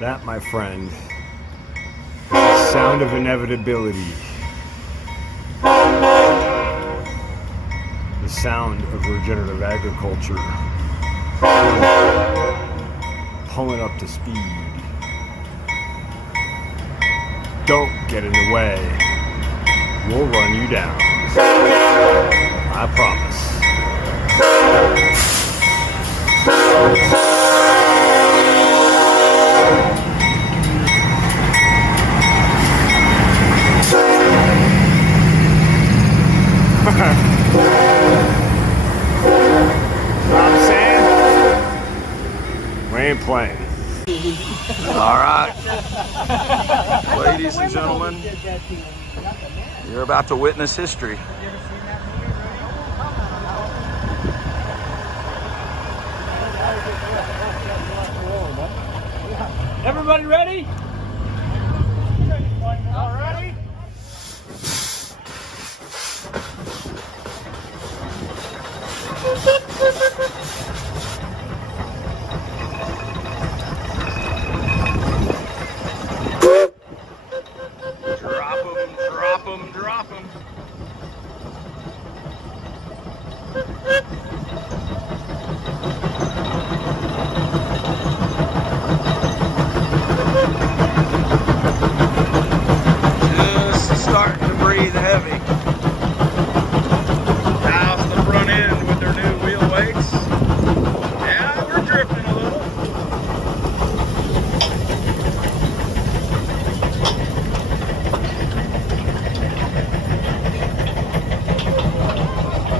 That, my friend, is the sound of inevitability. The sound of regenerative agriculture. Pulling up to speed. Don't get in the way. We'll run you down. I promise. We ain't playing. Alright, ladies and gentlemen, you're about to witness history. Everybody ready? All ready? Drop 'em, drop 'em, drop 'em. Just starting to breathe heavy. How's the front end with their new wheel weights? Yeah, we're drifting a little.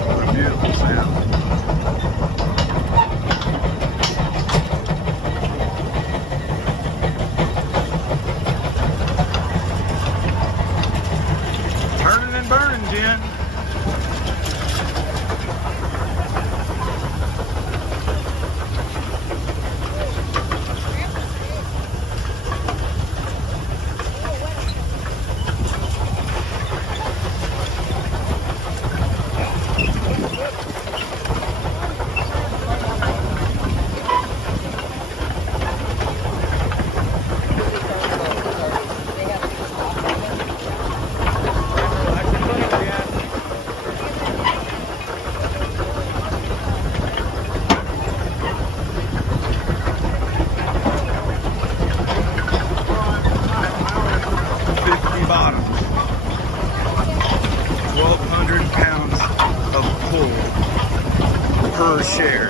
What a beautiful sound. Turning and burning, Jen. Bottom. 1,200 pounds of pull per share.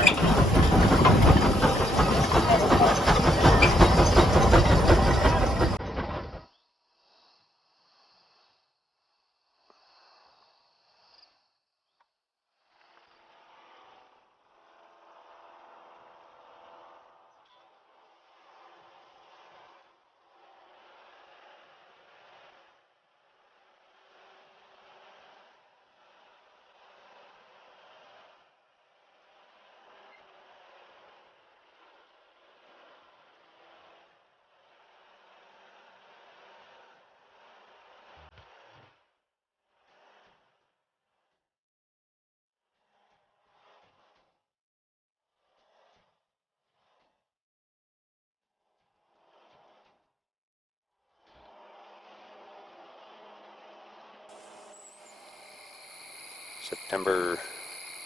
September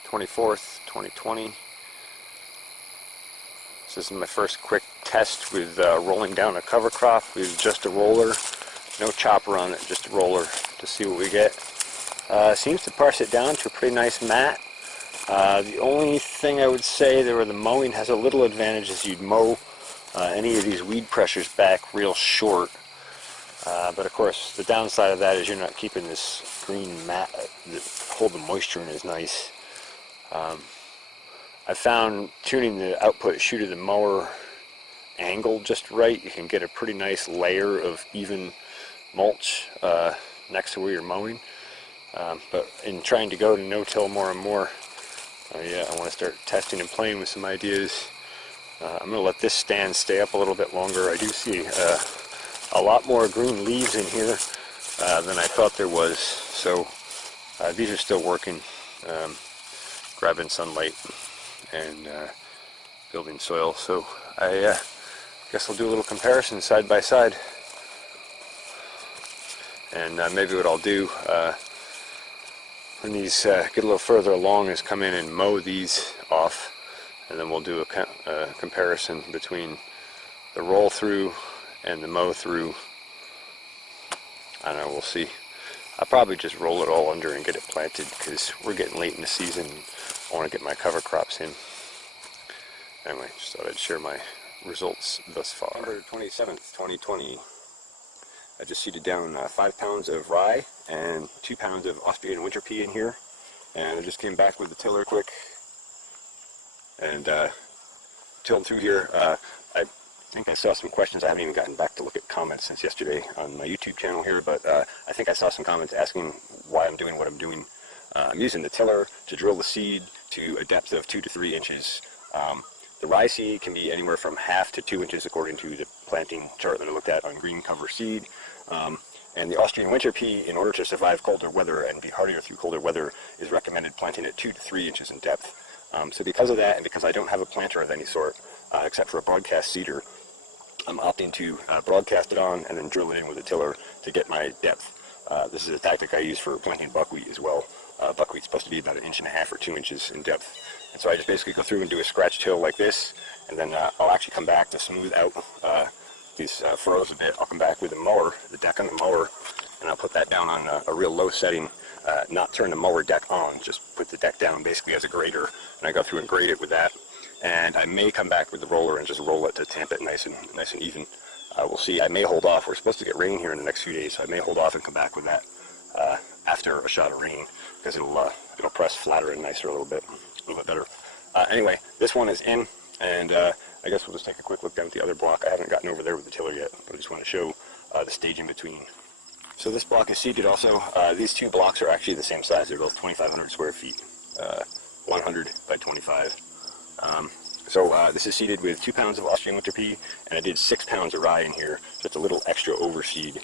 24th, 2020. This is my first quick test with rolling down a cover crop with just a roller. No chopper on it, just a roller to see what we get. Seems to parse it down to a pretty nice mat. The only thing I would say there where the mowing has a little advantage is you'd mow any of these weed pressures back real short. But of course the downside of that is you're not keeping this green mat that hold the moisture in as nice. I found tuning the output shoot of the mower angle just right, you can get a pretty nice layer of even mulch next to where you're mowing. But in trying to go to no-till more and more, I want to start testing and playing with some ideas. I'm going to let this stand stay up a little bit longer. I do see a lot more green leaves in here than I thought there was, so these are still working, grabbing sunlight and building soil. So I guess we'll do a little comparison side by side. And maybe what I'll do when these get a little further along is come in and mow these off, and then we'll do a comparison between the roll through and the mow through. I don't know, we'll see. I'll probably just roll it all under and get it planted because we're getting late in the season. I want to get my cover crops in. Anyway, just thought I'd share my results thus far. November 27th, 2020. I just seeded down 5 pounds of rye and 2 pounds of Austrian winter pea in here. And I just came back with the tiller quick and tilled through here. I think I saw some questions. I haven't even gotten back to look at comments since yesterday on my YouTube channel here, but I think I saw some comments asking why I'm doing what I'm doing. I'm using the tiller to drill the seed to a depth of 2 to 3 inches. The rye seed can be anywhere from 1/2 to 2 inches according to the planting chart that I looked at on Green Cover Seed. And the Austrian winter pea, in order to survive colder weather and be hardier through colder weather, is recommended planting at 2 to 3 inches in depth. So because of that, and because I don't have a planter of any sort, except for a broadcast seeder, I'm opting to broadcast it on and then drill it in with a tiller to get my depth. This is a tactic I use for planting buckwheat as well. Buckwheat's supposed to be about 1.5 inches or 2 inches in depth. And so I just basically go through and do a scratch till like this, and then I'll actually come back to smooth out these furrows a bit. I'll come back with a mower, the deck on the mower, and I'll put that down on a real low setting, not turn the mower deck on, just put the deck down basically as a grader, and I go through and grade it with that. And I may come back with the roller and just roll it to tamp it nice and even. We'll see. I may hold off. We're supposed to get rain here in the next few days, so I may hold off and come back with that after a shot of rain, because it'll press flatter and nicer a little bit better. Anyway, this one is in, and I guess we'll just take a quick look down at the other block. I haven't gotten over there with the tiller yet, but I just want to show the stage in between. So this block is seeded also. These two blocks are actually the same size. They're both 2,500 square feet, 100 by 25. So this is seeded with 2 pounds of Austrian winter pea, and I did 6 pounds of rye in here, so it's a little extra overseed,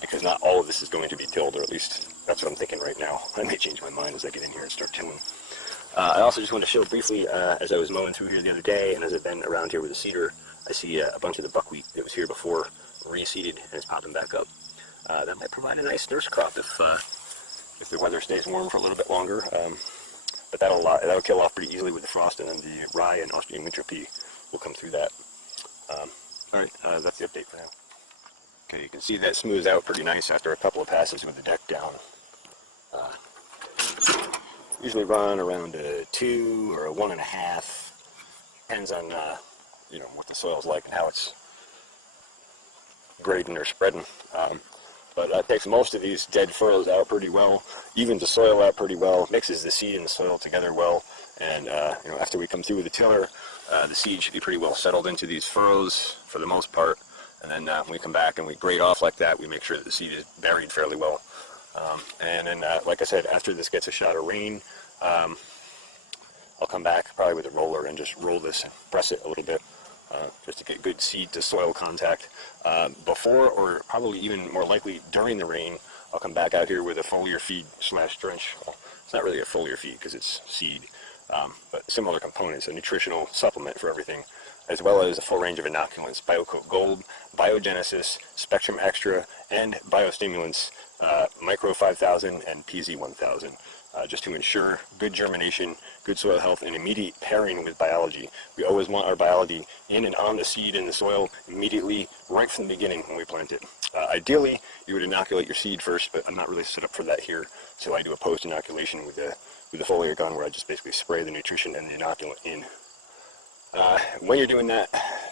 because not all of this is going to be tilled, or at least that's what I'm thinking right now. I may change my mind as I get in here and start tilling. I also just want to show briefly, as I was mowing through here the other day, and as I've been around here with the seeder, I see a bunch of the buckwheat that was here before reseeded and it's popping back up. That might provide a nice nurse crop if the weather stays warm for a little bit longer. But that'll kill off pretty easily with the frost, and then the rye and Austrian winter pea will come through that. Alright, that's the update for now. Okay, you can see that smooths out pretty nice after a couple of passes with the deck down. Usually run around a 2 or a 1.5. Depends on what the soil's like and how it's grading or spreading. But it takes most of these dead furrows out pretty well, evens the soil out pretty well, mixes the seed and the soil together well, and after we come through with the tiller, the seed should be pretty well settled into these furrows for the most part. And then when we come back and we grade off like that, we make sure that the seed is buried fairly well. And then, like I said, after this gets a shot of rain, I'll come back probably with a roller and just roll this and press it a little bit, just to get good seed to soil contact. Before, or probably even more likely during the rain, I'll come back out here with a foliar feed / drench. Well, it's not really a foliar feed because it's seed, but similar components, a nutritional supplement for everything, as well as a full range of inoculants: BioCoat Gold, Biogenesis, Spectrum Extra, and biostimulants, Micro 5000 and PZ 1000. Just to ensure good germination, good soil health, and immediate pairing with biology. We always want our biology in and on the seed in the soil immediately, right from the beginning when we plant it. Ideally, you would inoculate your seed first, but I'm not really set up for that here, so I do a post-inoculation with the foliar gun, where I just basically spray the nutrition and the inoculant in. When you're doing that,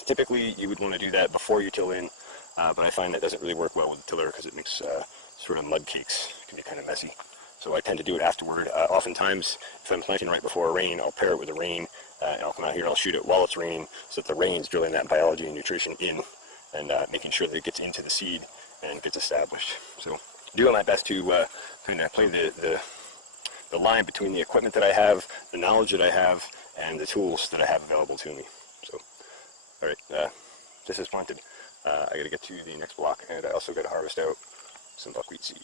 typically you would want to do that before you till in, but I find that doesn't really work well with the tiller because it makes sort of mud cakes. It can be kind of messy. So I tend to do it afterward. Oftentimes, if I'm planting right before a rain, I'll pair it with the rain, and I'll come out here and I'll shoot it while it's raining, so that the rain's drilling that biology and nutrition in, and making sure that it gets into the seed and gets established. So doing my best to kind of play the line between the equipment that I have, the knowledge that I have, and the tools that I have available to me. So, all right, this is planted. I got to get to the next block, and I also got to harvest out some buckwheat seed.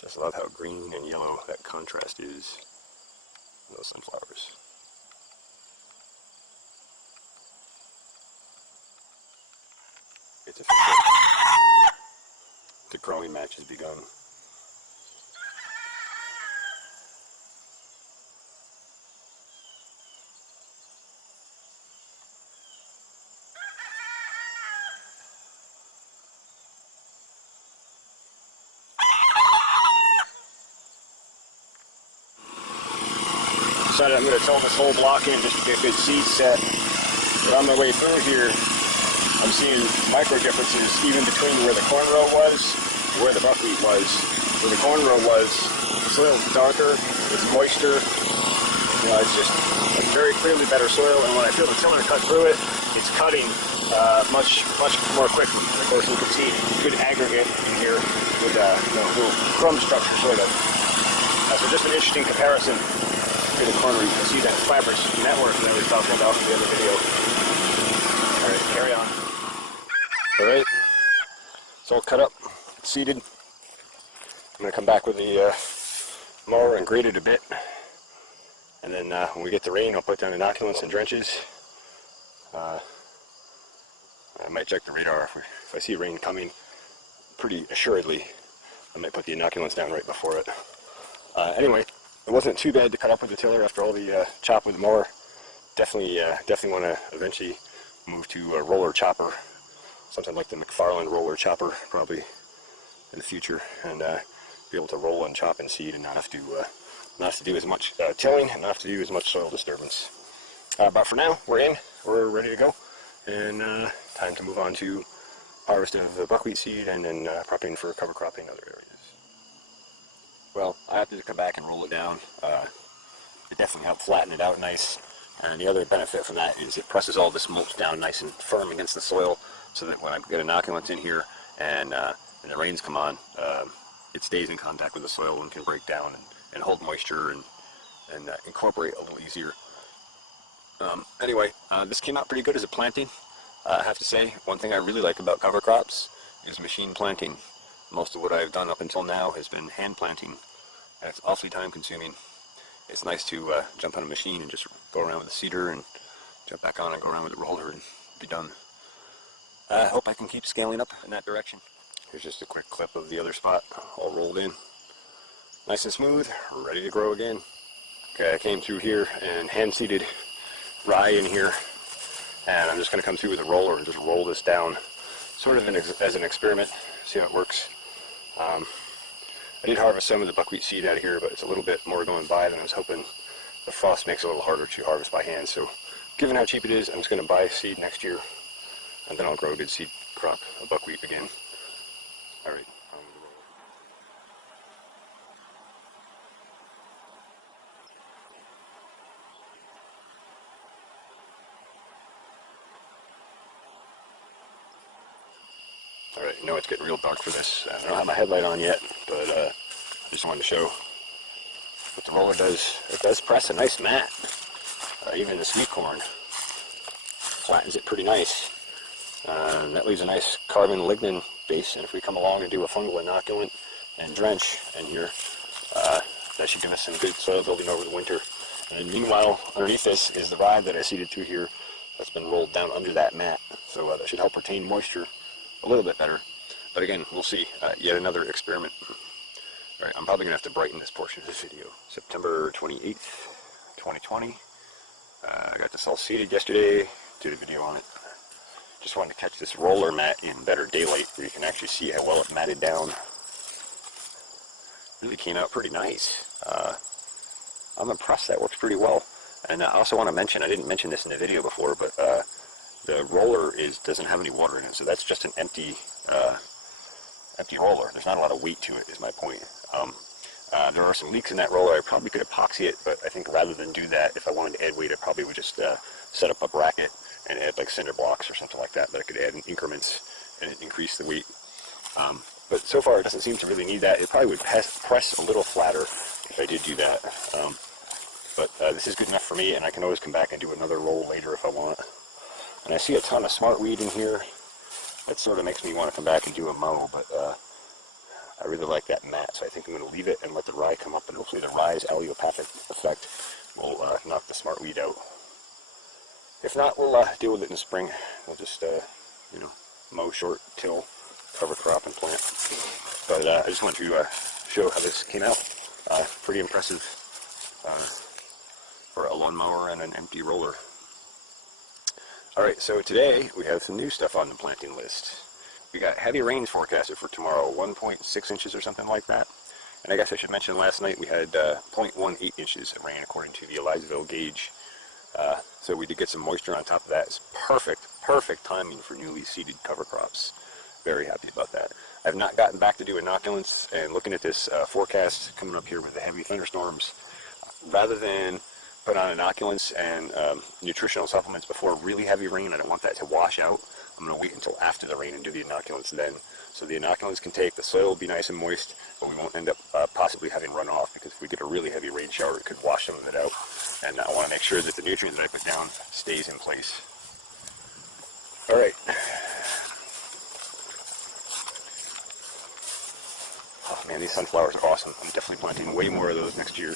Just love how green and yellow that contrast is in those sunflowers. It's official. The growing match has begun. Decided I'm going to till this whole block in just to get good seed set. But on my way through here, I'm seeing micro differences even between where the corn row was and where the buckwheat was. Where the corn row was, the soil's darker, it's moisture. You know, it's just a very clearly better soil, and when I feel the tiller cut through it, it's cutting much more quickly. And of course, you can see good aggregate in here with a little crumb structure, sort of. So just an interesting comparison to the corn row. You can see that fibrous network that I was talking about in the other video. All right, carry on. All right, it's all cut up, seeded. I'm going to come back with the mower and grade it a bit. And then when we get the rain, I'll put down inoculants and drenches. I might check the radar if I see rain coming pretty assuredly. I might put the inoculants down right before it. Anyway, it wasn't too bad to cut up with the tiller after all the chop with the mower. Definitely want to eventually move to a roller chopper, something like the McFarland roller chopper, probably in the future, and be able to roll and chop and seed and not have to do as much tilling and not have to do as much soil disturbance. But for now, we're ready to go, and time to move on to harvest of the buckwheat seed and then prepping for cover cropping in other areas. Well, I have to come back and roll it down. It definitely helped flatten it out nice, and the other benefit from that is it presses all this mulch down nice and firm against the soil, so that when I get inoculants in here and the rains come on, it stays in contact with the soil and can break down and hold moisture and incorporate a little easier. Anyway, this came out pretty good as a planting. I have to say, one thing I really like about cover crops is machine planting. Most of what I've done up until now has been hand planting, and it's awfully time consuming. It's nice to jump on a machine and just go around with the seeder and jump back on and go around with the roller and be done. I hope I can keep scaling up in that direction. Here's just a quick clip of the other spot, all rolled in. Nice and smooth, ready to grow again. Okay, I came through here and hand-seeded rye in here, and I'm just going to come through with a roller and just roll this down, sort of as an experiment, see how it works. I did harvest some of the buckwheat seed out of here, but it's a little bit more going by than I was hoping. The frost makes it a little harder to harvest by hand, so given how cheap it is, I'm just going to buy seed next year, and then I'll grow a good seed crop of buckwheat again. All right. All right, you know it's getting real dark for this. I don't have my headlight on yet, but I just wanted to show what the roller does. It does press a nice mat. Even the sweet corn flattens it pretty nice. That leaves a nice carbon lignin base, and if we come along and do a fungal inoculant and drench in here, that should give us some good soil building over the winter. And meanwhile, underneath this is the rye that I seeded through here that's been rolled down under that mat, so that should help retain moisture a little bit better. But again, we'll see. Yet another experiment. All right, I'm probably going to have to brighten this portion of this video. September 28th, 2020. I got this all seeded yesterday, did a video on it. Just wanted to catch this roller mat in better daylight where you can actually see how well it matted down. Really came out pretty nice. I'm impressed. That works pretty well. And I also want to mention, I didn't mention this in the video before, but the roller doesn't have any water in it, so that's just an empty roller. There's not a lot of weight to it, is my point. There are some leaks in that roller. I probably could epoxy it, but I think rather than do that, if I wanted to add weight, I probably would just set up a bracket and add like cinder blocks or something like that I could add in increments and increase the weight. But so far it doesn't seem to really need that. It probably would press a little flatter if I did do that. But this is good enough for me, and I can always come back and do another roll later if I want. And I see a ton of smartweed in here. That sort of makes me want to come back and do a mow, but I really like that mat, so I think I'm going to leave it and let the rye come up, and hopefully the rye's allelopathic effect will knock the smartweed out. If not, we'll deal with it in the spring. We'll just, mow short. no-till cover crop and plant. But I just wanted to show how this came out. Pretty impressive for a lawnmower and an empty roller. Alright, so today we have some new stuff on the planting list. We got heavy rains forecasted for tomorrow, 1.6 inches or something like that. And I guess I should mention last night we had 0.18 inches of rain according to the Elizaville gauge. So we did get some moisture on top of that. It's perfect timing for newly seeded cover crops. Very happy about that. I've not gotten back to do inoculants, and looking at this forecast coming up here with the heavy thunderstorms, rather than put on inoculants and nutritional supplements before really heavy rain, I don't want that to wash out. I'm going to wait until after the rain and do the inoculants then. So the inoculants can take, the soil will be nice and moist, but we won't end up possibly having runoff, because if we get a really heavy rain shower, it could wash some of it out. And I want to make sure that the nutrient that I put down stays in place. Alright. Oh man, these sunflowers are awesome. I'm definitely planting way more of those next year.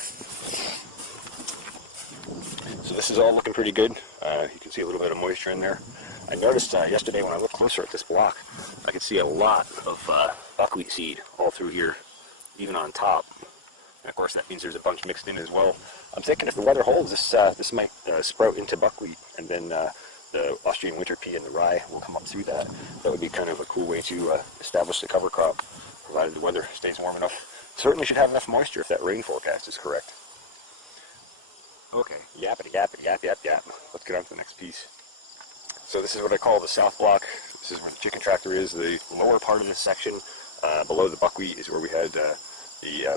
So this is all looking pretty good. You can see a little bit of moisture in there. I noticed yesterday when I looked closer at this block, I could see a lot of buckwheat seed all through here, even on top. And of course that means there's a bunch mixed in as well. I'm thinking if the weather holds, this might sprout into buckwheat, and then the Austrian winter pea and the rye will come up through that. That would be kind of a cool way to establish the cover crop, provided the weather stays warm enough. Certainly should have enough moisture if that rain forecast is correct. Okay, yappity yappity yap yap yap. Let's get on to the next piece. So this is what I call the south block. This is where the chicken tractor is. The lower part of this section, below the buckwheat, is where we had the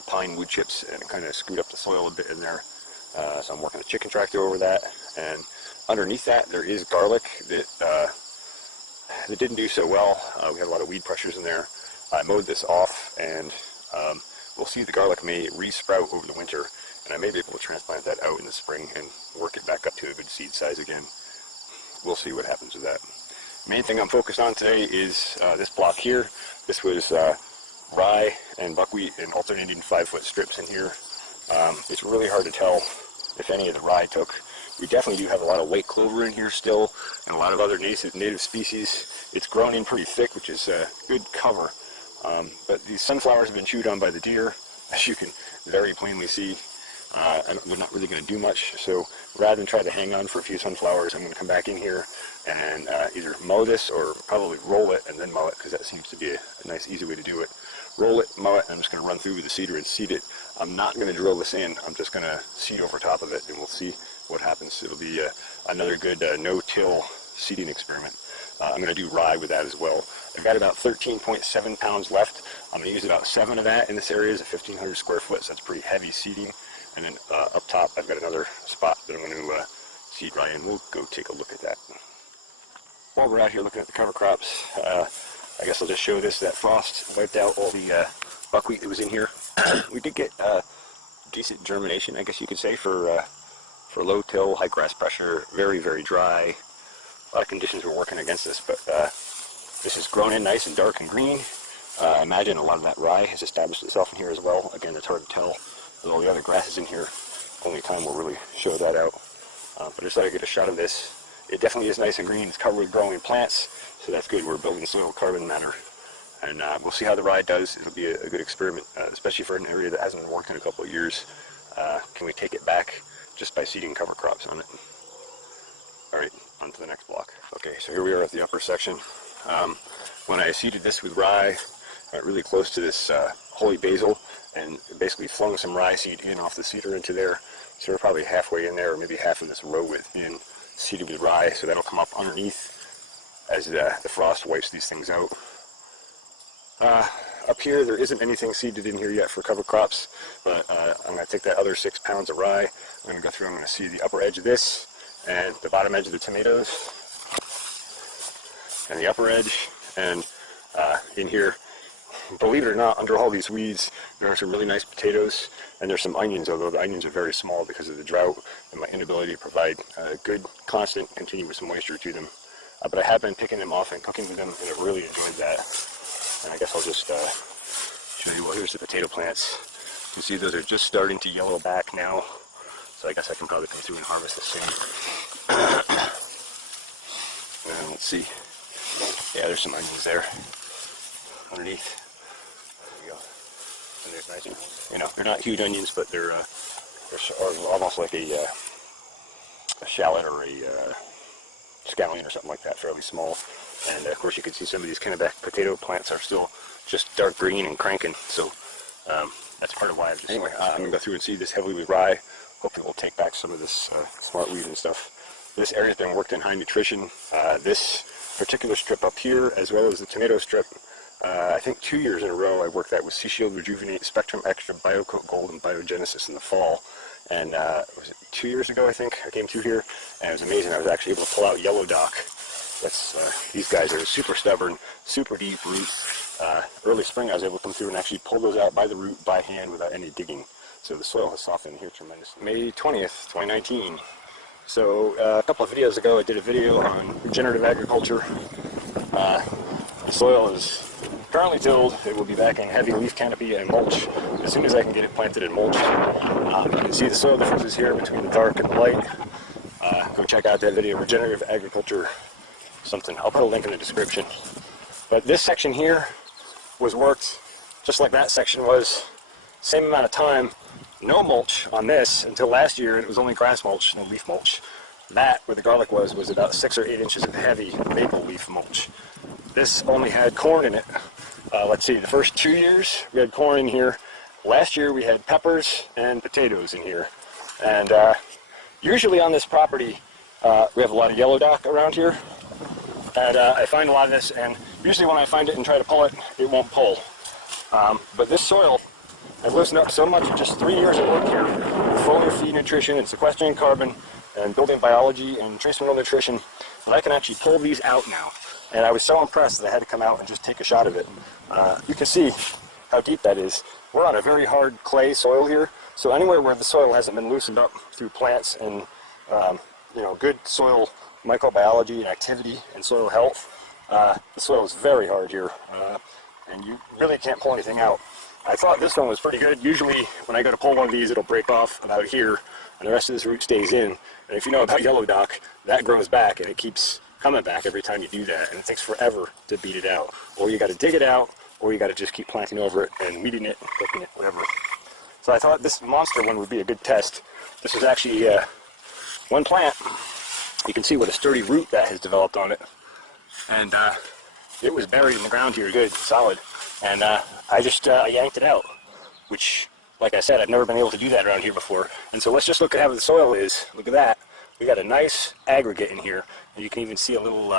pine wood chips, and it kind of screwed up the soil a bit in there. So I'm working the chicken tractor over that, and underneath that there is garlic that didn't do so well. We had a lot of weed pressures in there. I mowed this off, and we'll see the garlic may re-sprout over the winter, and I may be able to transplant that out in the spring and work it back up to a good seed size again. We'll see what happens with that. Main thing I'm focused on today is this block here. This was rye and buckwheat in alternating 5-foot strips in here. It's really hard to tell if any of the rye took. We definitely do have a lot of white clover in here still, and a lot of other native species. It's grown in pretty thick, which is good cover. But these sunflowers have been chewed on by the deer, as you can very plainly see. We're not really going to do much, so rather than try to hang on for a few sunflowers, I'm going to come back in here and either mow this or probably roll it and then mow it, because that seems to be a nice easy way to do it. Roll it, mow it, and I'm just going to run through with the seeder and seed it. I'm not going to drill this in. I'm just going to seed over top of it, and we'll see what happens. It'll be another good no-till seeding experiment. I'm going to do rye with that as well. I've got about 13.7 pounds left. I'm going to use about 7 of that in this area. It's a 1,500 square foot, so that's pretty heavy seeding. And then up top, I've got another spot that I'm going to seed rye in. We'll go take a look at that. While we're out here looking at the cover crops, I guess I'll just show this. That frost wiped out all the buckwheat that was in here. We did get decent germination, I guess you could say, for low till, high grass pressure, very, very dry. A lot of conditions were working against this, but this is grown in nice and dark and green. I imagine a lot of that rye has established itself in here as well. Again, it's hard to tell with all the other grasses in here. Only time will really show that out. But I just thought I'd get a shot of this. It definitely is nice and green. It's covered with growing plants, so that's good. We're building soil carbon matter. And we'll see how the rye does. It'll be a good experiment, especially for an area that hasn't worked in a couple of years. Can we take it back just by seeding cover crops on it? Alright, on to the next block. Okay, so here we are at the upper section. When I seeded this with rye, I got really close to this holy basil, and basically flung some rye seed in off the seeder into there. So we're probably halfway in there, or maybe half of this row width being seeded with rye, so that'll come up underneath as the frost wipes these things out. Up here, there isn't anything seeded in here yet for cover crops, but I'm going to take that other 6 pounds of rye. I'm going to go through, I'm going to seed the upper edge of this, and the bottom edge of the tomatoes, and the upper edge, and in here, believe it or not, under all these weeds, there are some really nice potatoes, and there's some onions, although the onions are very small because of the drought and my inability to provide good, constant, continuous moisture to them. But I have been picking them off and cooking with them, and I've really enjoyed that. And I guess I'll just show you, well, here's the potato plants. You can see those are just starting to yellow back now, so I guess I can probably come through and harvest this soon. And let's see. Yeah, there's some onions there underneath. There you go. And there's nice ones. You know, they're not huge onions, but they're almost like a shallot or a scallion or something like that, fairly small. And of course you can see some of these Kennebec potato plants are still just dark green and cranking. So that's part of why I've just... Anyway, I'm going to go through and seed this heavily with rye. Hopefully we'll take back some of this smart weed and stuff. This area's been worked in high nutrition. This particular strip up here, as well as the tomato strip, I think 2 years in a row I worked that with Sea Shield, Rejuvenate, Spectrum Extra, BioCoat Gold, and Biogenesis in the fall. And was it 2 years ago, I think, I came through here, and it was amazing. I was actually able to pull out yellow dock. That's these guys are super stubborn, super deep root. Early spring I was able to come through and actually pull those out by the root by hand without any digging. So the soil has softened here tremendously. May 20th, 2019. So a couple of videos ago I did a video on regenerative agriculture. The soil is currently tilled. It will be back in heavy leaf canopy and mulch as soon as I can get it planted in mulch. You can see the soil differences here between the dark and the light. Go check out that video, regenerative agriculture something. I'll put a link in the description. But this section here was worked just like that section was. Same amount of time. No mulch on this until last year. It was only grass mulch, no leaf mulch. That, where the garlic was about 6 or 8 inches of heavy maple leaf mulch. This only had corn in it. Let's see, the first 2 years we had corn in here. Last year we had peppers and potatoes in here. And usually on this property we have a lot of yellow dock around here. And I find a lot of this, and usually when I find it and try to pull it, it won't pull. But this soil, I've loosened up so much in just 3 years of work here, with foliar feed nutrition and sequestering carbon and building biology and trace mineral nutrition, that I can actually pull these out now. And I was so impressed that I had to come out and just take a shot of it. You can see how deep that is. We're on a very hard clay soil here, so anywhere where the soil hasn't been loosened up through plants and good soil microbiology and activity and soil health, the soil is very hard here, and you really can't pull anything out. I thought this one was pretty good. Usually when I go to pull one of these, it'll break off about here, and the rest of this root stays in. And if you know about yellow dock, that grows back, and it keeps coming back every time you do that, and it takes forever to beat it out. Or you got to dig it out, or you got to just keep planting over it and weeding it, cooking it, whatever. So I thought this monster one would be a good test. This is actually one plant. You can see what a sturdy root that has developed on it, and it was buried in the ground here, good, solid. And I just yanked it out, which, like I said, I've never been able to do that around here before. And so let's just look at how the soil is. Look at that. We got a nice aggregate in here, and you can even see a little,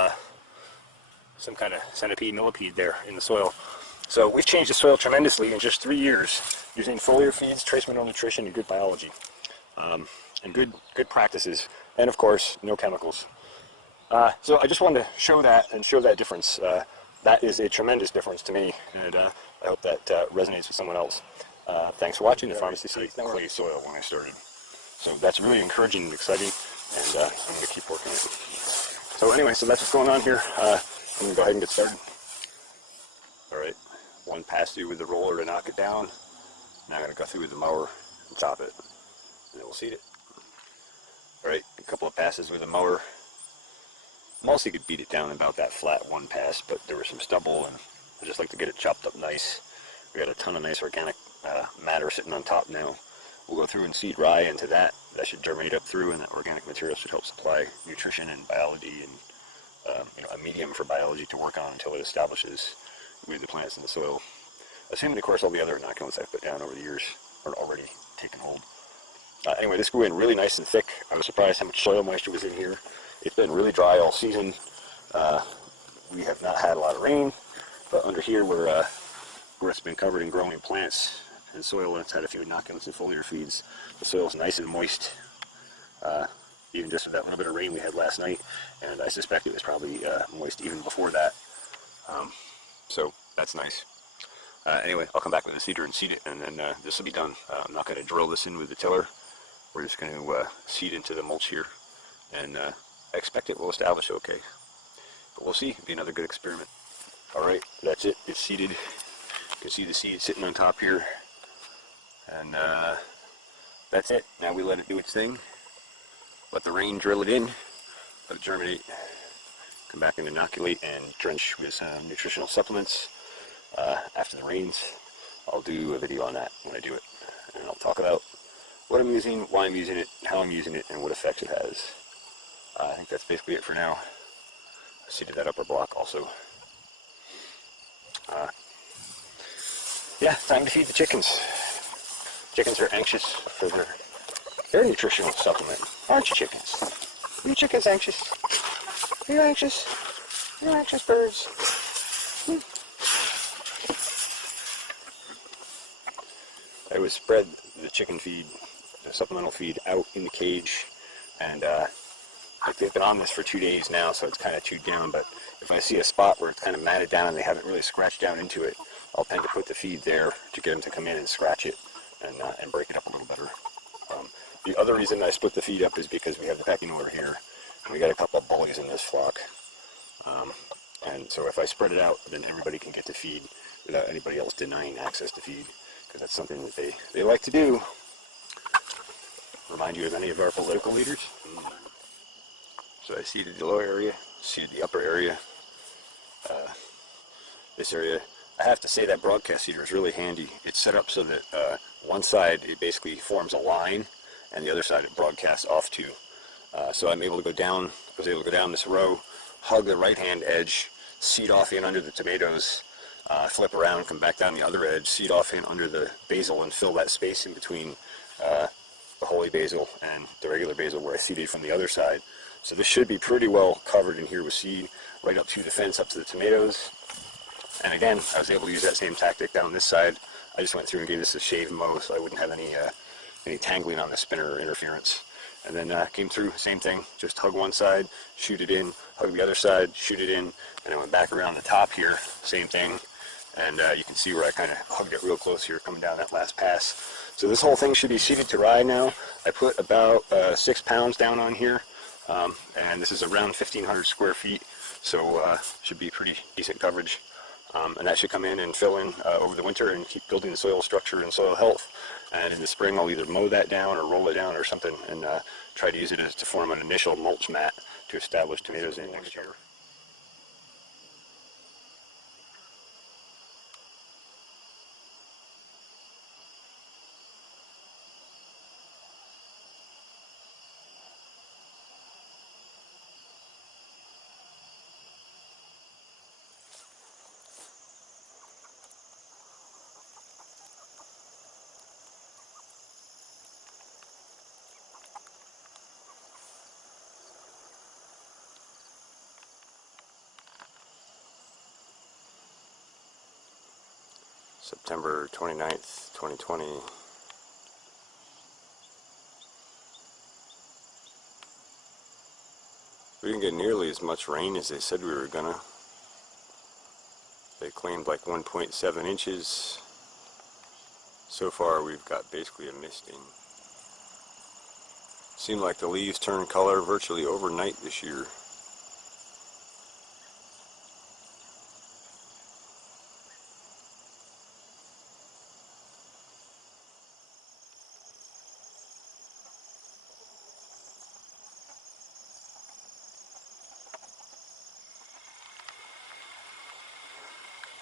some kind of centipede, millipede there in the soil. So we've changed the soil tremendously in just 3 years, using foliar feeds, trace mineral nutrition, and good biology, and good practices, and of course, no chemicals. So I just wanted to show that and show that difference. That is a tremendous difference to me, and I hope that resonates with someone else. Thanks for watching the Pharmacy Seeds Clay soil when I started. So that's really encouraging and exciting, and I'm going to keep working it. So anyway, so that's what's going on here. I'm going to go ahead and get started. Alright, one pass through with the roller to knock it down. Now I'm going to go through with the mower and top it, and then we'll seed it. Alright, a couple of passes with the mower. Mostly could beat it down about that flat one pass, but there was some stubble, and I just like to get it chopped up nice. We got a ton of nice organic matter sitting on top now. We'll go through and seed rye into that. That should germinate up through, and that organic material should help supply nutrition and biology and a medium for biology to work on until it establishes with the plants in the soil. Assuming, of course, all the other inoculants I've put down over the years are already taken hold. Anyway, this grew in really nice and thick. I was surprised how much soil moisture was in here. It's been really dry all season. We have not had a lot of rain, but under here where it's been covered in growing plants and soil, and it's had a few inoculants and foliar feeds, the soil is nice and moist, even just with that little bit of rain we had last night, and I suspect it was probably moist even before that. So that's nice. Anyway, I'll come back with a seeder and seed it, and then this will be done. I'm not going to drill this in with the tiller. We're just going to seed into the mulch here, and I expect it will establish okay. But we'll see. It'll be another good experiment. Alright, that's it. It's seeded. You can see the seed sitting on top here. And that's it. Now we let it do its thing. Let the rain drill it in. Let it germinate. come back and inoculate and drench with some nutritional supplements after the rains. I'll do a video on that when I do it, and I'll talk about what I'm using, why I'm using it, how I'm using it, and what effects it has. I think that's basically it for now. I seeded that upper block also. Yeah, time to feed the chickens. Chickens are anxious for their nutritional supplement. Aren't you, chickens? Are you chickens anxious? Are you anxious? Are you anxious birds? I would spread the chicken feed, the supplemental feed, out in the cage, and they've been on this for 2 days now, so it's kind of chewed down, but if I see a spot where it's kind of matted down and they haven't really scratched down into it, I'll tend to put the feed there to get them to come in and scratch it and break it up a little better. The other reason I split the feed up is because we have the pecking order here, and we got a couple of bullies in this flock. And so if I spread it out, then everybody can get the feed without anybody else denying access to feed, because that's something that they like to do. Remind you of any of our political leaders. So I seeded the lower area, seeded the upper area. This area, I have to say that broadcast seeder is really handy. It's set up so that one side it basically forms a line, and the other side it broadcasts off to. So I'm able to go down, was able to go down this row, hug the right-hand edge, seed off in under the tomatoes, flip around, come back down the other edge, seed off in under the basil, and fill that space in between the holy basil and the regular basil where I seeded from the other side. So this should be pretty well covered in here with seed, right up to the fence, up to the tomatoes. And again, I was able to use that same tactic down this side. I just went through and gave this a shave mow so I wouldn't have any tangling on the spinner or interference. And then came through, same thing, just hug one side, shoot it in, hug the other side, shoot it in, and I went back around the top here, same thing. And you can see where I kind of hugged it real close here coming down that last pass. So this whole thing should be seeded to rye now. I put about 6 pounds down on here, and this is around 1,500 square feet, so should be pretty decent coverage. And that should come in and fill in over the winter and keep building the soil structure and soil health. And in the spring I'll either mow that down or roll it down or something and try to use it to form an initial mulch mat to establish tomatoes in next year. September 29th, 2020. We didn't get nearly as much rain as they said we were gonna. They claimed like 1.7 inches. So far we've got basically a misting. Seemed like the leaves turned color virtually overnight this year.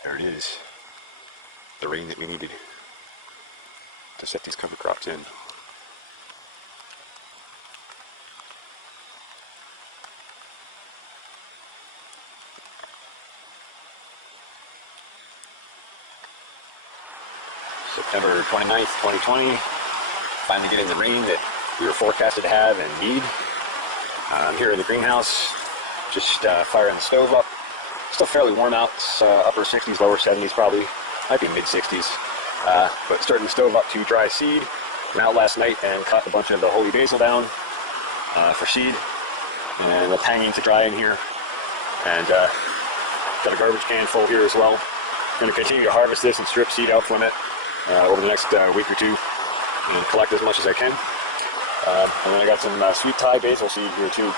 There it is, the rain that we needed to set these cover crops in. September 29th, 2020, finally getting the rain that we were forecasted to have and need. I'm here in the greenhouse, just firing the stove up. Still fairly warm out, it's upper 60s, lower 70s probably, might be mid 60s. But starting the stove up to dry seed. Went out last night and cut a bunch of the holy basil down for seed. And that's hanging to dry in here. And got a garbage can full here as well. Going to continue to harvest this and strip seed out from it over the next week or two and collect as much as I can. And then I got some sweet Thai basil seed here too,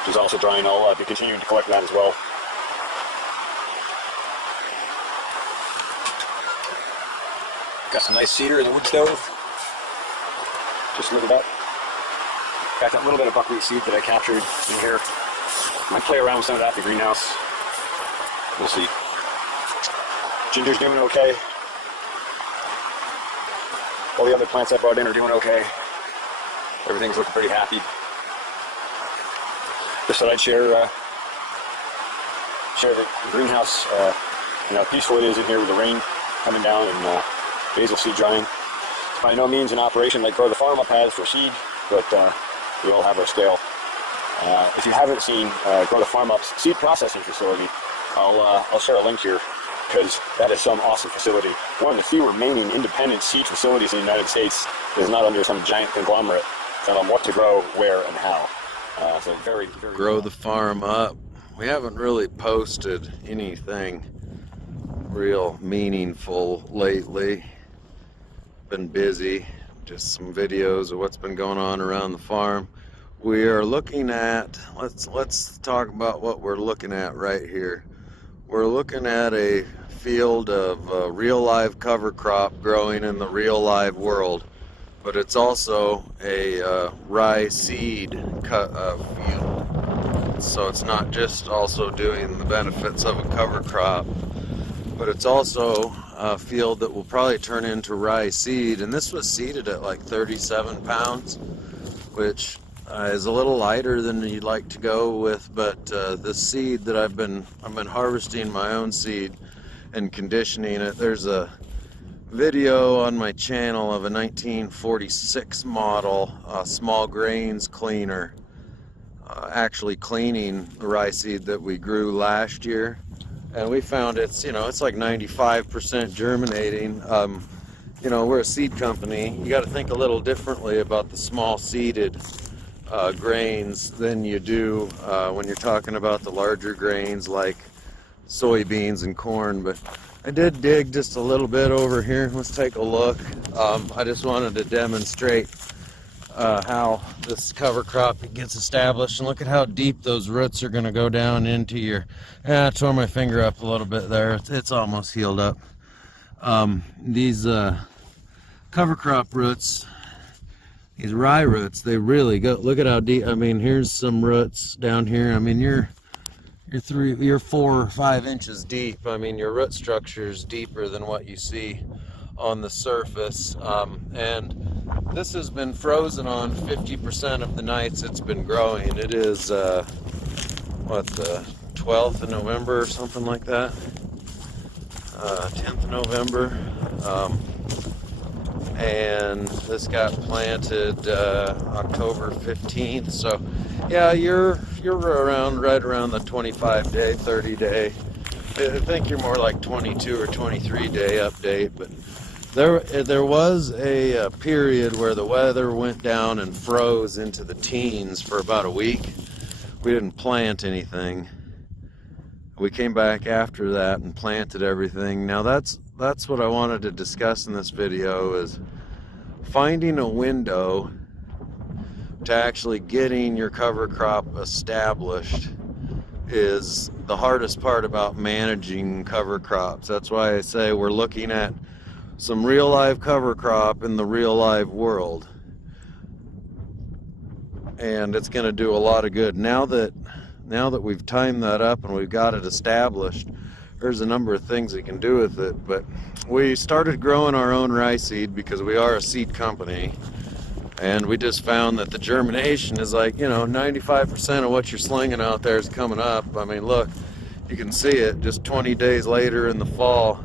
which is also drying. I'll be continuing to collect that as well. Got some nice cedar in the wood stove. Just lit it up. Got that little bit of buckwheat seed that I captured in here. Might play around with some of that in the greenhouse. We'll see. Ginger's doing okay. All the other plants I brought in are doing okay. Everything's looking pretty happy. Just thought I'd share the greenhouse, how peaceful it is in here with the rain coming down and basil seed drying. It's by no means an operation like Grow the Farm Up has for seed, but we all have our scale. If you haven't seen Grow the Farm Up's seed processing facility, I'll share a link here, because that is some awesome facility. One of the few remaining independent seed facilities in the United States that is not under some giant conglomerate telling them what to grow, where, and how. So very, very Grow the Farm Up. We haven't really posted anything real meaningful lately. Been busy, just some videos of what's been going on around the farm. We are looking at, let's talk about what we're looking at right here. We're looking at a field of real live cover crop growing in the real live world, but it's also a rye seed field. So it's not just also doing the benefits of a cover crop, but it's also a field that will probably turn into rye seed. And this was seeded at like 37 pounds, which is a little lighter than you'd like to go with, but the seed that I've been harvesting my own seed and conditioning it. There's a video on my channel of a 1946 model small grains cleaner actually cleaning the rye seed that we grew last year, and we found it's like 95% germinating. We're a seed company. You got to think a little differently about the small seeded grains than you do when you're talking about the larger grains like soybeans and corn. But I did dig just a little bit over here. Let's take a look. I just wanted to demonstrate how this cover crop gets established, and look at how deep those roots are going to go down into your, I tore my finger up a little bit there. It's almost healed up. These cover crop roots, these rye roots, they really go, look at how deep. I mean, here's some roots down here. I mean, you're 4 or 5 inches deep. I mean, your root structure is deeper than what you see on the surface. And this has been frozen on 50% of the nights it's been growing. It is the 12th of November or something like that. 10th of November. And this got planted October 15th. So yeah, you're right around the 25-day, 30-day. I think you're more like 22 or 23-day update. But there was a period where the weather went down and froze into the teens for about a week. We didn't plant anything. We came back after that and planted everything. Now that's what I wanted to discuss in this video, is finding a window to actually getting your cover crop established is the hardest part about managing cover crops. That's why I say we're looking at some real live cover crop in the real live world, and it's going to do a lot of good. Now that we've timed that up and we've got it established, there's a number of things we can do with it. But we started growing our own rye seed because we are a seed company, and we just found that the germination is like 95% of what you're slinging out there is coming up. I mean, look, you can see it just 20 days later in the fall.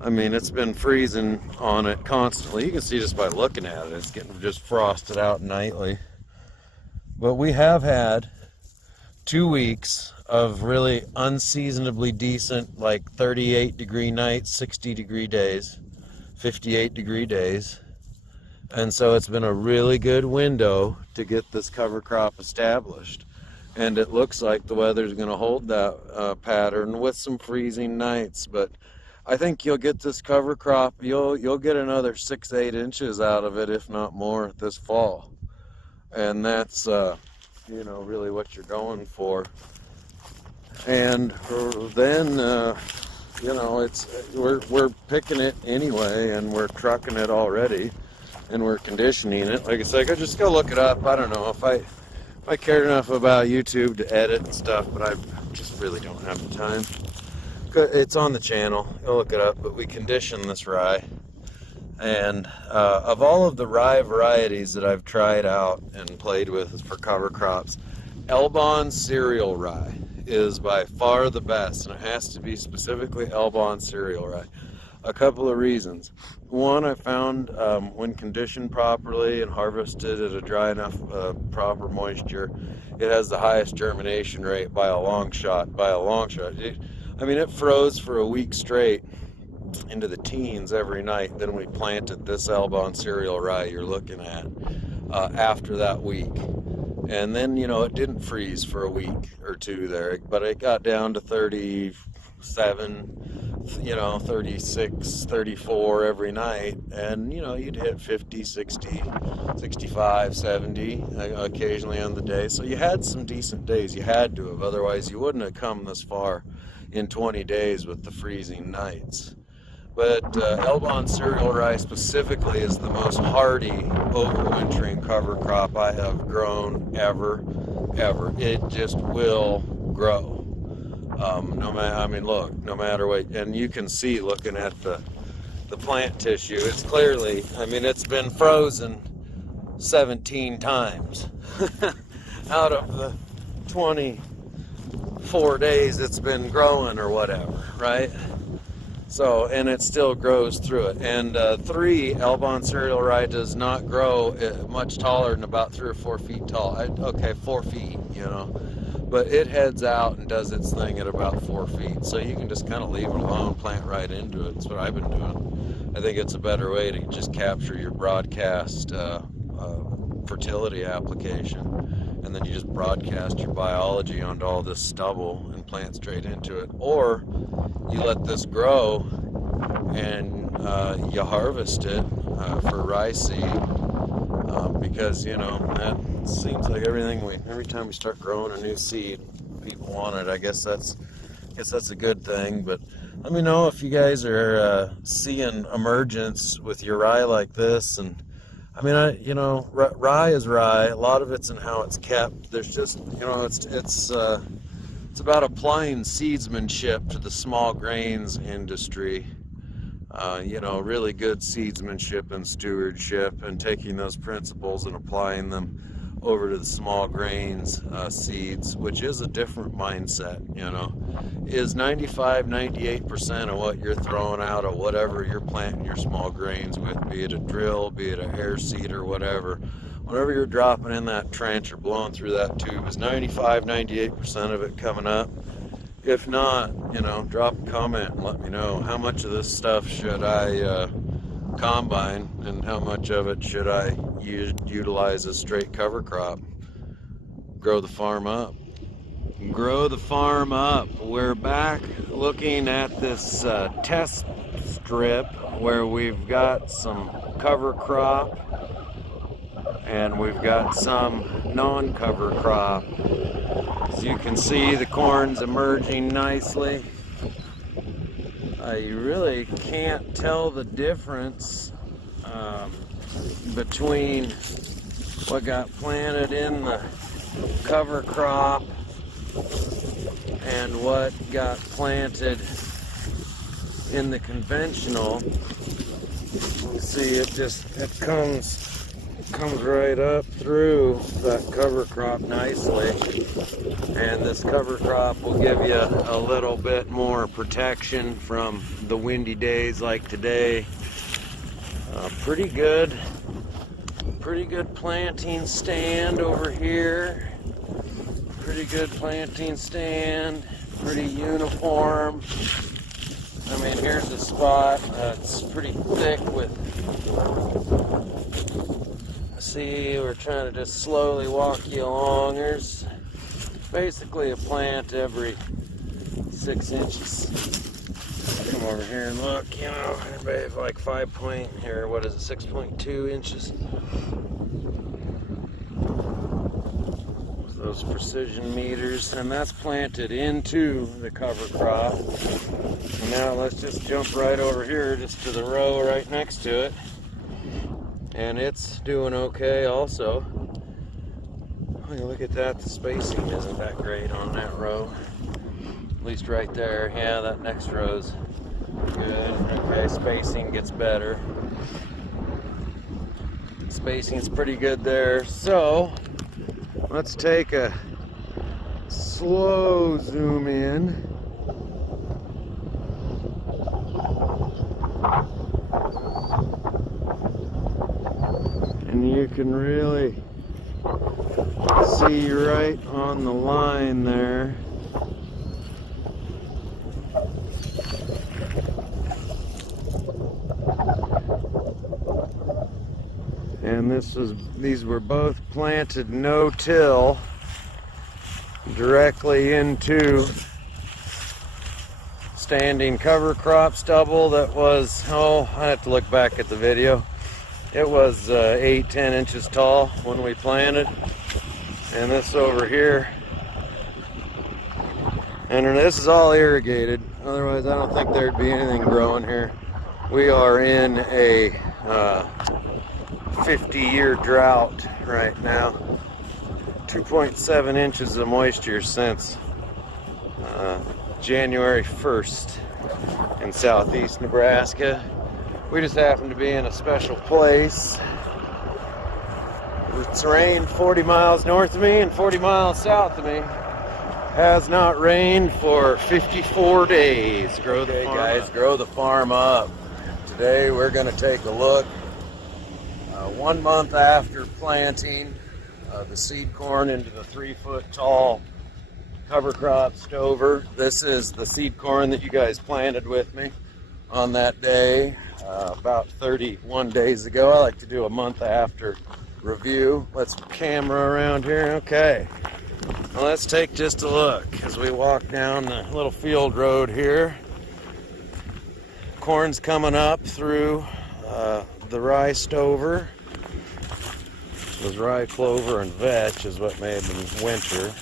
I mean, it's been freezing on it constantly. You can see just by looking at it, it's getting just frosted out nightly. But we have had 2 weeks of really unseasonably decent, like 38-degree nights, 60-degree days, 58-degree days. And so it's been a really good window to get this cover crop established. And it looks like the weather's going to hold that pattern with some freezing nights. But I think you'll get this cover crop, you'll get another 6-8 inches out of it, if not more, this fall. And that's really what you're going for. And then we're picking it anyway, and we're trucking it already, and we're conditioning it. Like I said, I could just go look it up. I don't know if I cared enough about YouTube to edit and stuff, but I just really don't have the time. It's on the channel. You'll look it up, but we condition this rye. And of all of the rye varieties that I've tried out and played with for cover crops, Elbon cereal rye is by far the best, and it has to be specifically Elbon cereal rye. A couple of reasons. One, I found when conditioned properly and harvested at a dry enough proper moisture, it has the highest germination rate by a long shot. It froze for a week straight into the teens every night. Then we planted this Elbon cereal rye you're looking at after that week. And then, it didn't freeze for a week or two there, but it got down to 37, 36, 34 every night. And, you'd hit 50, 60, 65, 70 occasionally on the day. So you had some decent days. You had to have, otherwise you wouldn't have come this far in 20 days with the freezing nights. But Elbon cereal rye specifically is the most hardy overwintering cover crop I have grown ever. It just will grow. No matter what, and you can see looking at the plant tissue, it's clearly, it's been frozen 17 times out of the 24 days it's been growing or whatever, right? So, and it still grows through it. And 3, Elbon cereal rye does not grow much taller than about 3 or 4 feet tall. 4 feet, but it heads out and does its thing at about 4 feet. So you can just kind of leave it alone, plant right into it. That's what I've been doing. I think it's a better way to just capture your broadcast fertility application. And then you just broadcast your biology onto all this stubble and plant straight into it. Or you let this grow and you harvest it for rye seed because that seems like every time we start growing a new seed, people want it. I guess that's a good thing. But let me know if you guys are seeing emergence with your rye like this. And rye is rye. A lot of it's in how it's kept. There's just it's about applying seedsmanship to the small grains industry. Really good seedsmanship and stewardship, and taking those principles and applying them over to the small grains seeds, which is a different mindset. Is 95-98% of what you're throwing out of whatever you're planting your small grains with, be it a drill, be it a hair seed or whatever you're dropping in that trench or blowing through that tube, is 95-98% of it coming up. If not, drop a comment and let me know how much of this stuff should I combine and how much of it should I utilize as straight cover crop. Grow the farm up. Grow the farm up. We're back looking at this test strip where we've got some cover crop and we've got some non-cover crop. As you can see, the corn's emerging nicely. You really can't tell the difference between what got planted in the cover crop and what got planted in the conventional. You see, it comes right up through that cover crop nicely, and this cover crop will give you a little bit more protection from the windy days like today. Pretty good planting stand over here. Pretty good planting stand, pretty uniform. Here's a spot that's pretty thick with, see, we're trying to just slowly walk you along. There's basically a plant every 6 inches. Come over here and look, everybody's like 6.2 inches. Those precision meters, and that's planted into the cover crop. And now let's just jump right over here just to the row right next to it, and it's doing okay also. Look at that, the spacing isn't that great on that row. At least right there. Yeah, that next row's good. Okay, spacing gets better. Spacing's pretty good there. So, let's take a slow zoom in. And you can really see right on the line there. And these were both planted no-till directly into standing cover crop stubble that was, I have to look back at the video. It was 8-10 inches tall when we planted. And this over here, and this is all irrigated, otherwise I don't think there'd be anything growing here. We are in a 50-year drought right now. 2.7 inches of moisture since January 1st in southeast Nebraska. We just happen to be in a special place. It's rained 40 miles north of me and 40 miles south of me. Has not rained for 54 days. Grow the farm guys, up. Grow the farm up. Today we're going to take a look 1 month after planting the seed corn into the 3-foot tall cover crop stover. This is the seed corn that you guys planted with me on that day about 31 days ago. I like to do a month after review. Let's camera around here. Okay, well, let's take just a look as we walk down the little field road here. Corn's coming up through the rye stover. It was rye, clover, and vetch is what made them winter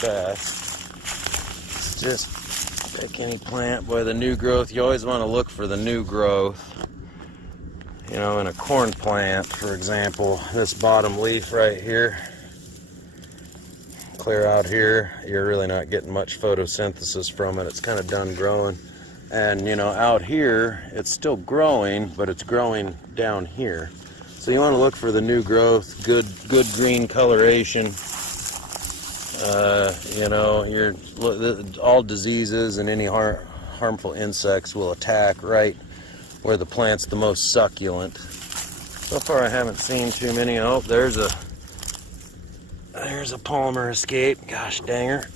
best. Just pick any plant. Boy, the new growth, you always want to look for the new growth. You know, in a corn plant, for example, this bottom leaf right here, clear out here, you're really not getting much photosynthesis from it. It's kind of done growing. And, you know, out here, it's still growing, but it's growing down here. So you want to look for the new growth, good green coloration. You know, all diseases and any harmful insects will attack right where the plant's the most succulent. So far I haven't seen too many. Oh, there's a palmer escape. Gosh dang her.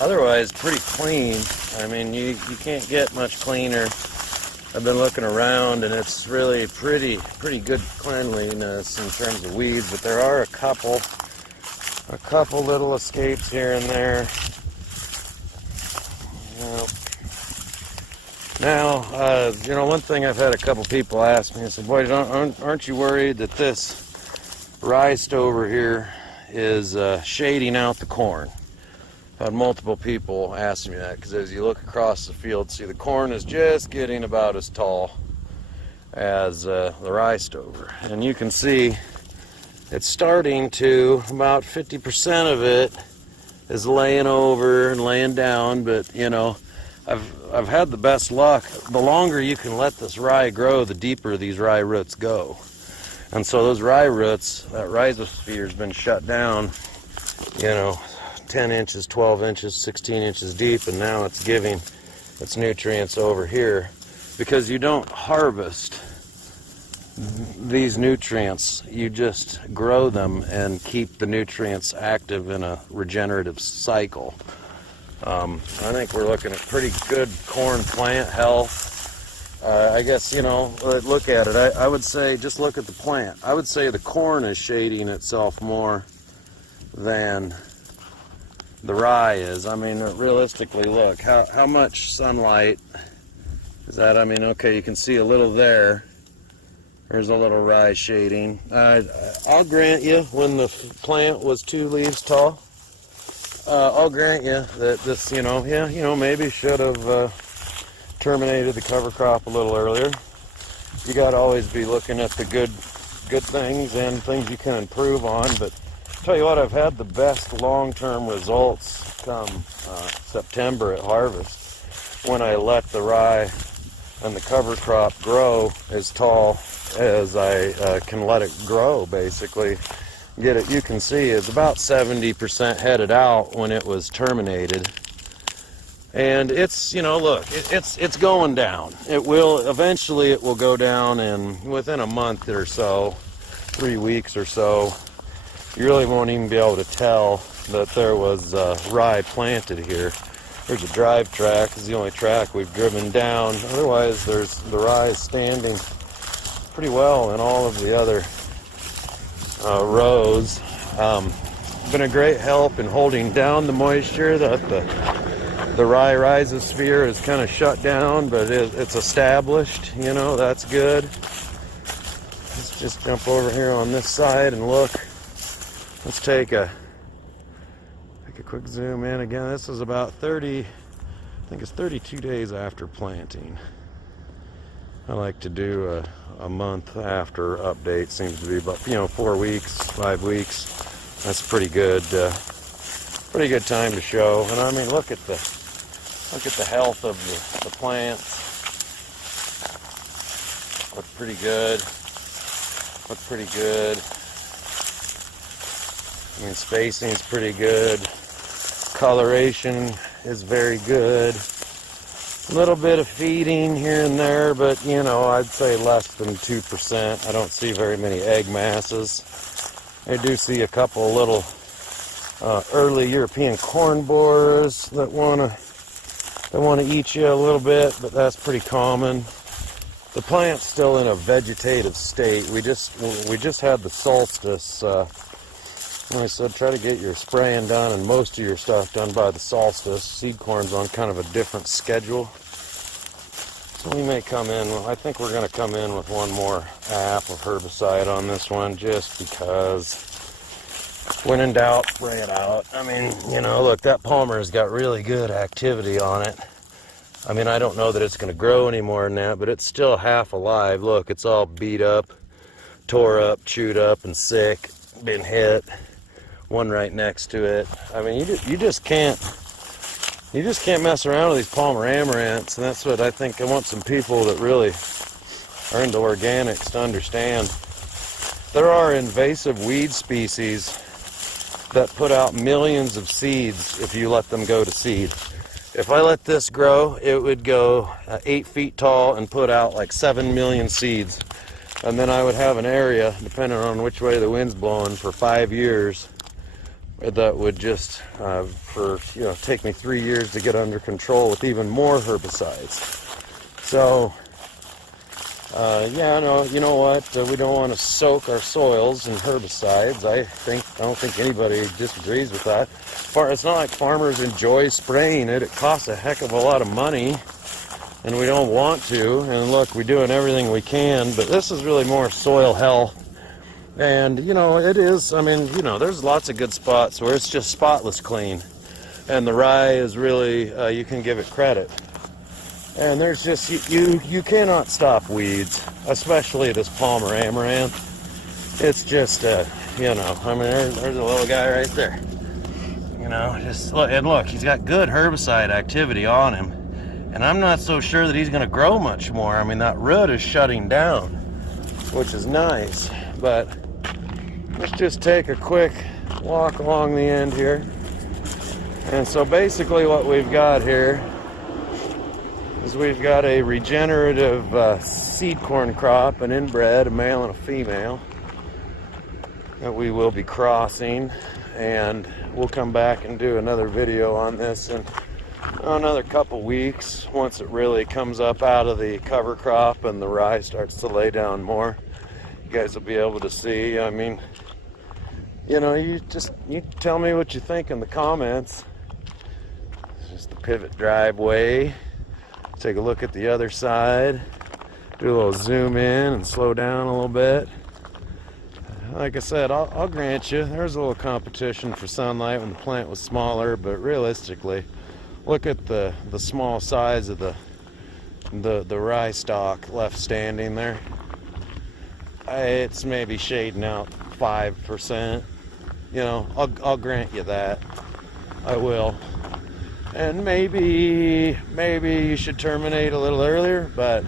Otherwise pretty clean. I mean, you can't get much cleaner. I've been looking around and it's really pretty good cleanliness in terms of weeds, but there are a couple little escapes here and there. Now, you know, one thing I've had a couple people ask me, I said, boy, aren't you worried that this rye stover here is shading out the corn? I've had multiple people ask me that, because as you look across the field, see the corn is just getting about as tall as the rye stover. And you can see it's starting to, about 50% of it is laying over and laying down, but you know, I've had the best luck. The longer you can let this rye grow, the deeper these rye roots go. And so those rye roots, that rhizosphere has been shut down, you know, 10 inches, 12 inches, 16 inches deep, and now it's giving its nutrients over here. Because you don't harvest these nutrients, you just grow them and keep the nutrients active in a regenerative cycle. I think we're looking at pretty good corn plant health. I guess, you know, look at it. I would say, just look at the plant. I would say the corn is shading itself more than the rye is. I mean, realistically, look, how much sunlight is that? I mean, okay, you can see a little there. There's a little rye shading. I'll grant you, when the plant was 2 leaves tall, I'll grant you that this, you know, yeah, you know, maybe should have terminated the cover crop a little earlier. You got to always be looking at the good things and things you can improve on, but Tell you what, I've had the best long-term results come September at harvest, when I let the rye and the cover crop grow as tall as I can let it grow, basically. Get it, you can see it's about 70% headed out when it was terminated. And it's, you know, look, it's going down. It will, eventually it will go down, and within a month or so, 3 weeks or so, you really won't even be able to tell that there was rye planted here. There's a drive track. This is the only track we've driven down. Otherwise, there's the rye is standing pretty well in all of the other rows. Been a great help in holding down the moisture. That the rye rhizosphere is kind of shut down, but it's established. You know, that's good. Let's just jump over here on this side and look. Let's take a quick zoom in again. This is about 30, I think it's 32 days after planting. I like to do a month after update. Seems to be about, 4 weeks, 5 weeks. That's pretty good time to show. And I mean, look at the health of the plants. Look pretty good. Look pretty good. I mean, spacing's pretty good. Coloration is very good. A little bit of feeding here and there, but I'd say less than 2%. I don't see very many egg masses. I do see a couple little early European corn borers that want to eat you a little bit, but that's pretty common. The plant's still in a vegetative state. We just had the solstice. I said try to get your spraying done and most of your stuff done by the solstice. Seed corn's on kind of a different schedule. So we may come in, I think we're going to come in with one more app of herbicide on this one, just because when in doubt, spray it out. I mean, look, that Palmer's got really good activity on it. I mean, I don't know that it's going to grow any more than that, but it's still half alive. Look, it's all beat up, tore up, chewed up, and sick, been hit. One right next to it. I mean, you just can't mess around with these Palmer amaranths, and that's what I think I want some people that really are into organics to understand. There are invasive weed species that put out millions of seeds if you let them go to seed. If I let this grow, it would go 8 feet tall and put out like 7 million seeds. And then I would have an area, depending on which way the wind's blowing, for 5 years. That would just take me 3 years to get under control with even more herbicides. So you know what, we don't want to soak our soils in herbicides. I don't think anybody disagrees with that. It's not like farmers enjoy spraying it. It costs a heck of a lot of money, and we don't want to. And look, we're doing everything we can, but this is really more soil health. And it is, I mean, there's lots of good spots where it's just spotless clean, and the rye is really, you can give it credit. And there's just, you cannot stop weeds, especially this Palmer amaranth. It's just I mean, there's a little guy right there. Just look, and look, he's got good herbicide activity on him, and I'm not so sure that he's going to grow much more. I mean, that root is shutting down, which is nice. But let's just take a quick walk along the end here. And so basically what we've got here is we've got a regenerative seed corn crop, an inbred, a male and a female, that we will be crossing. And we'll come back and do another video on this in another couple weeks, once it really comes up out of the cover crop and the rye starts to lay down more. You guys will be able to see. I mean, you tell me what you think in the comments. It's just the pivot driveway. Take a look at the other side. Do a little zoom in and slow down a little bit. Like I said, I'll grant you, there's a little competition for sunlight when the plant was smaller, but realistically, look at the small size of the rye stalk left standing there. It's maybe shading out 5%. You know, I'll grant you that. I will. And maybe you should terminate a little earlier, but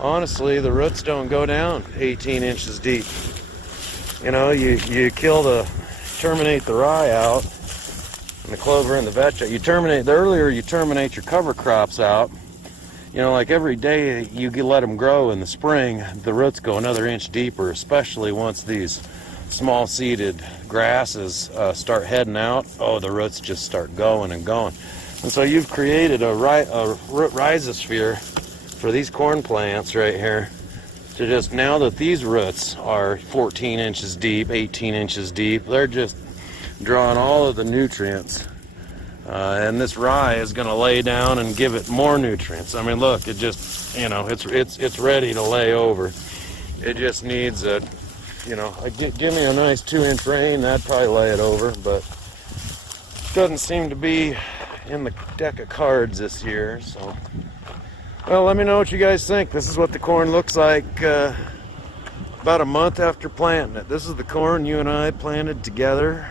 honestly, the roots don't go down 18 inches deep. You know, you terminate the rye out, and the clover and the vetch. The earlier you terminate your cover crops out, you know, like every day you let them grow in the spring, the roots go another inch deeper, especially once these small seeded grasses start heading out. Oh, the roots just start going and going. And so you've created a root rhizosphere for these corn plants right here to just, now that these roots are 14 inches deep, 18 inches deep, they're just drawing all of the nutrients. And this rye is going to lay down and give it more nutrients. I mean, look, it just, you know, it's ready to lay over. It just needs a, you know, give me a nice 2-inch rain, that'd probably lay it over, but doesn't seem to be in the deck of cards this year. So, well, let me know what you guys think. This is what the corn looks like about a month after planting it. This is the corn you and I planted together.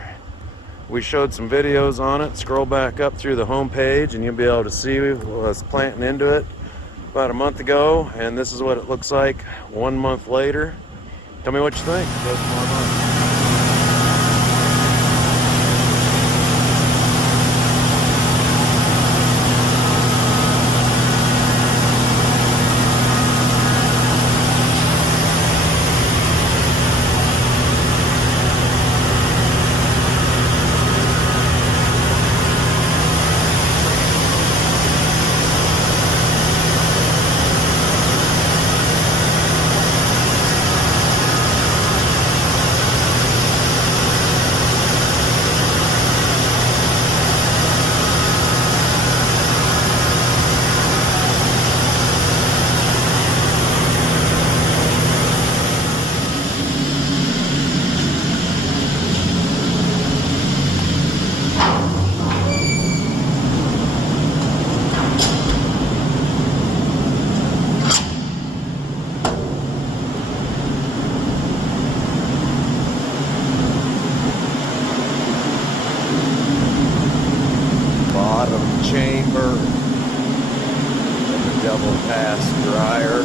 We showed some videos on it. Scroll back up through the home page and you'll be able to see us planting into it about a month ago, and this is what it looks like 1 month later. Tell me what you think. Chamber of the double pass dryer.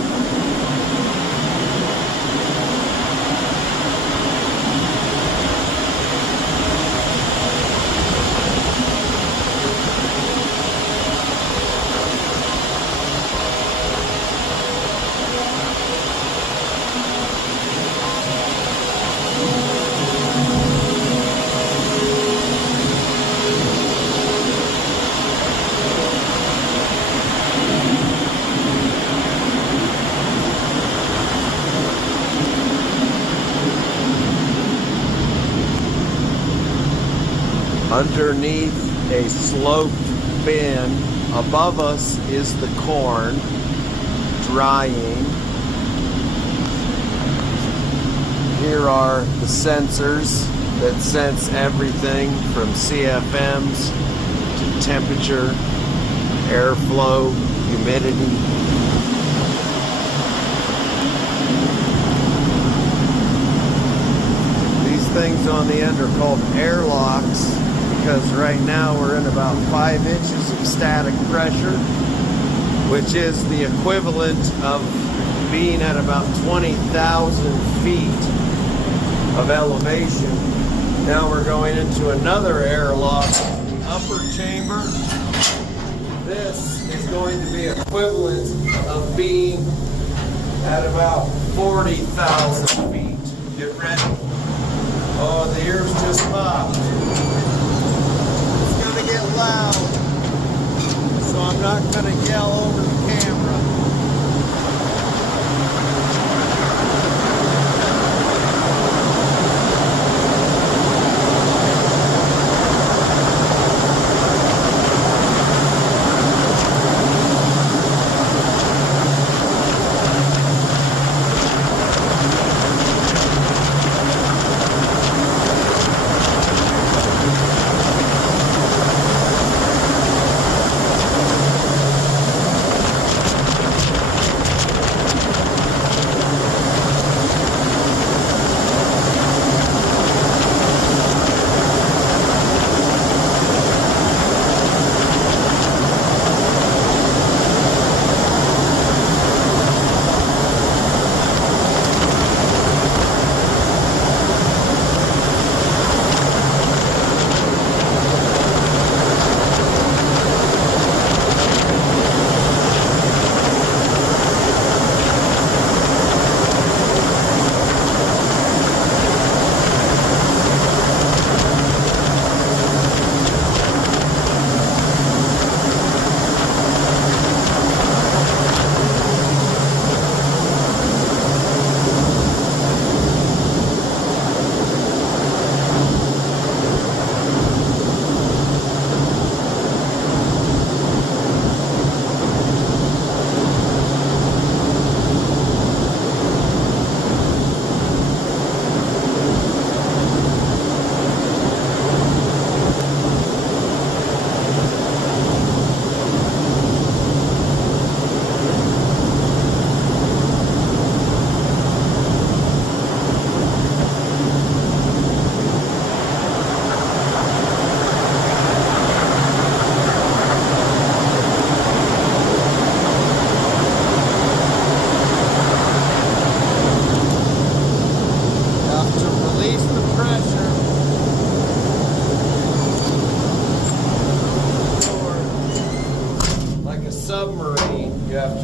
Underneath a sloped bin, above us is the corn drying. Here are the sensors that sense everything from CFMs to temperature, airflow, humidity. These things on the end are called airlocks, because right now we're in about 5 inches of static pressure, which is the equivalent of being at about 20,000 feet of elevation. Now we're going into another airlock, the upper chamber. This is going to be equivalent of being at about 40,000 feet. Get ready. Oh, the ears just popped. Get loud, so I'm not going to yell over the camera.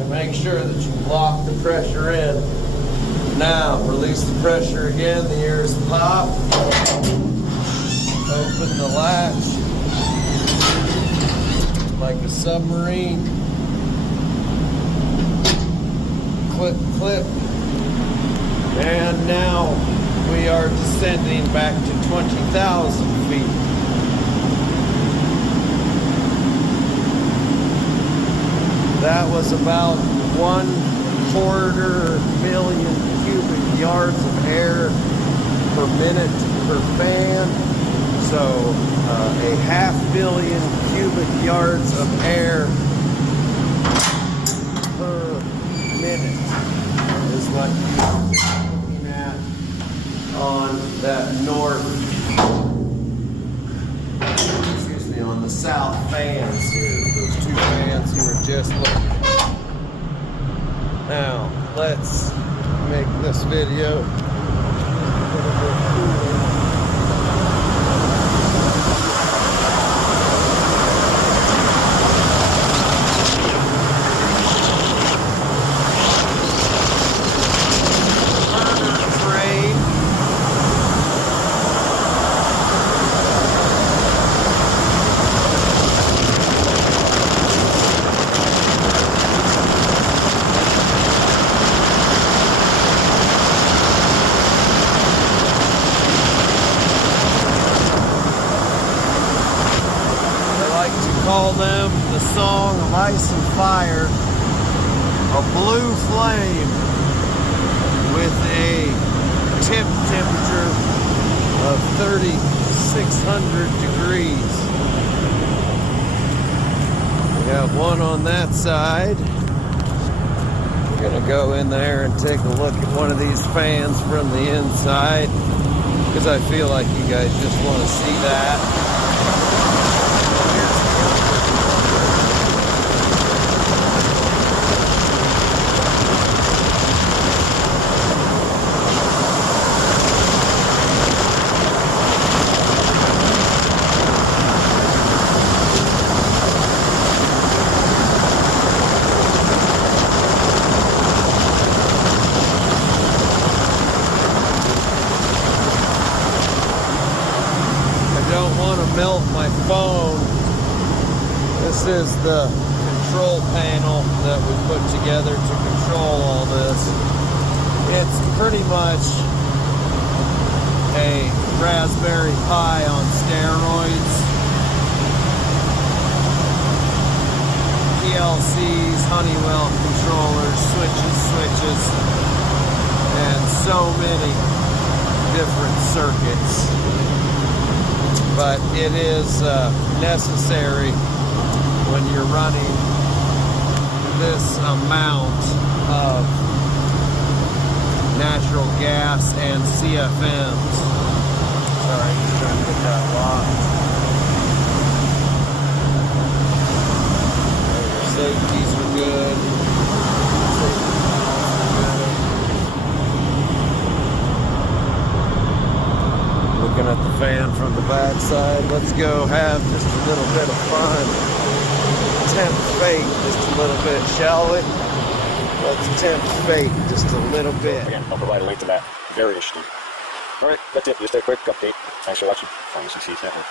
to make sure that you lock the pressure in. Now, release the pressure again, the ears pop. Open the latch like a submarine. Clip, clip. And now we are descending back to 20,000 feet. That was about 1/4 million cubic yards of air per minute per fan. So a 500 million cubic yards of air per minute is what you're looking at on that north, on the south fans here. Those two fans you were just looking at. Now, let's make this video a little bit cooler. Call them the song of ice and fire, a blue flame with a tip temperature of 3,600 degrees. We have one on that side. We're gonna go in there and take a look at one of these fans from the inside, because I feel like you guys just want to see that. Melt my phone. This is the control panel that we put together to control all this. It's pretty much a Raspberry Pi on steroids. PLCs, Honeywell controllers, switches, and so many different circuits. But it is necessary when you're running this amount of natural gas and CFMs. Sorry, just trying to get that locked. Safeties are good. Looking at the fan from the back side. Let's go have just a little bit of fun. Tempt fate just a little bit, shall we? Let's tempt fate just a little bit. Again, I'll provide a link to that variation. Alright, that's it. Just a quick update. Thanks for watching. Pharmacy Network.